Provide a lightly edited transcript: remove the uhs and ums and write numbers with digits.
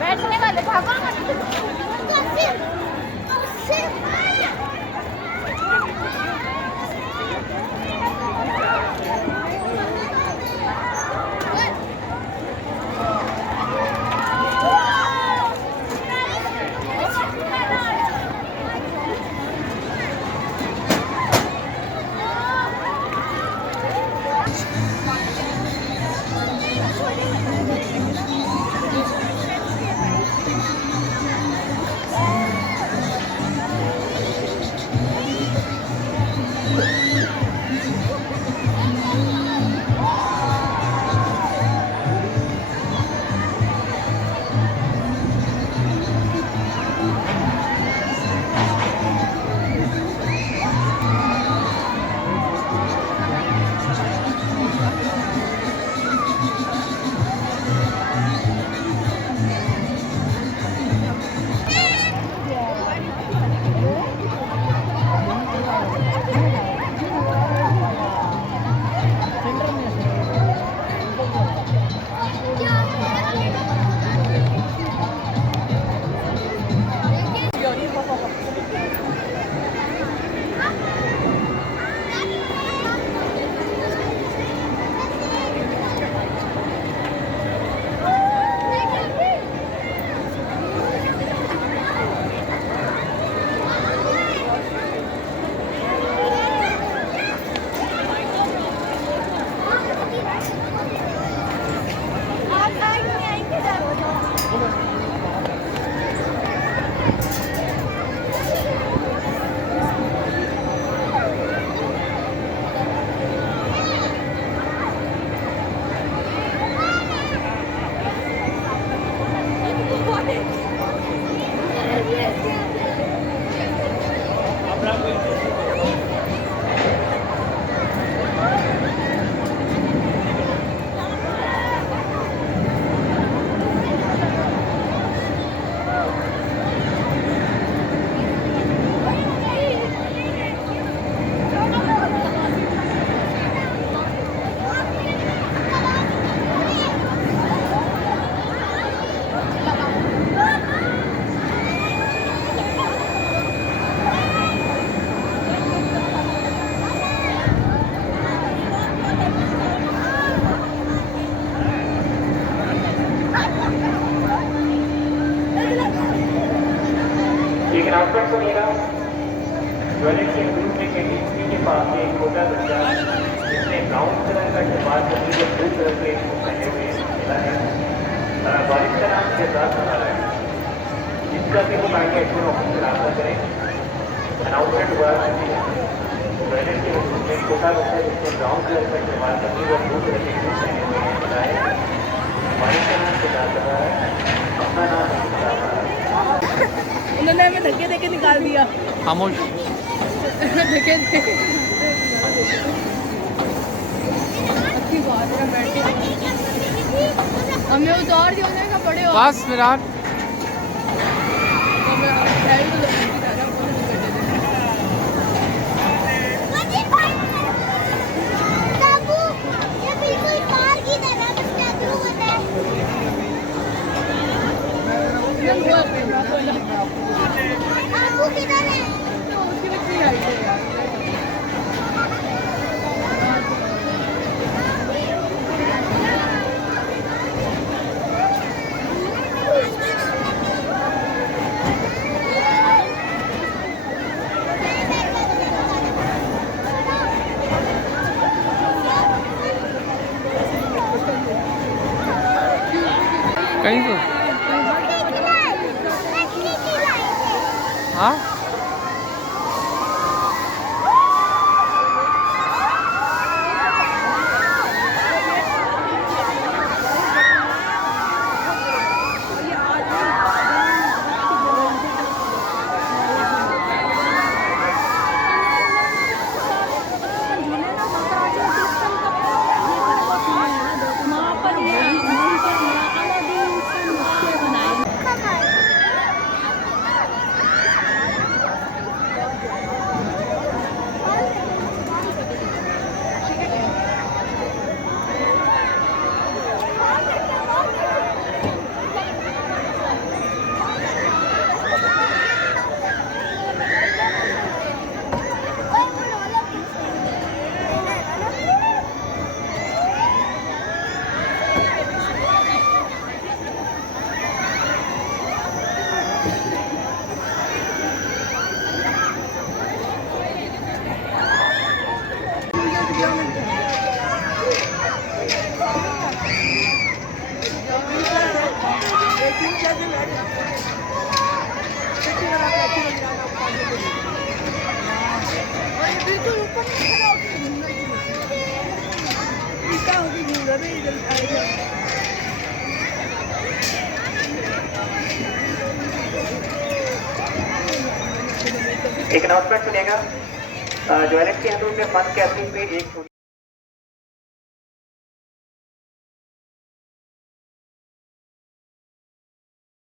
बैठने वाले भागो मत। अनाउंसमेंट सुनिएगा। ज्वेलरी के ग्रुप में केटीसी के पास में एक छोटा बच्चा जिसने ब्राउन कलर का शलवार कमीज और ब्लू कलर के पहने हुए मिला है। बारिश का नाम शेहजाद बना रहा है, जिसका भी वो आगे एक्शन ऑफिस से रब्ता करें। अनाउंसमेंट हुआ ज्वेलरी के ग्रुप में एक छोटा बच्चा जिसने ब्राउन कलर का शलवार कमीज और ब्लू कलर के पहने हुए मिला है। बारिश का नाम शेहजाद बना रहा है, अपना नाम नहीं बता रहा है। उन्होंने हमें धक्के देके निकाल दिया। खामोश। धक्के देके हमें उतार दिया का पड़े बस विराट। कहीं तो हाँ बिल्कुल ऊपर में खड़ा होकर घूमना चाहिए। इतना होकर घूम रहा है इधर आएगा। एक अनाउंसमेंट सुनिएगा। ज्वेलर्स के हदूद में फंड कैटरिंग पे एक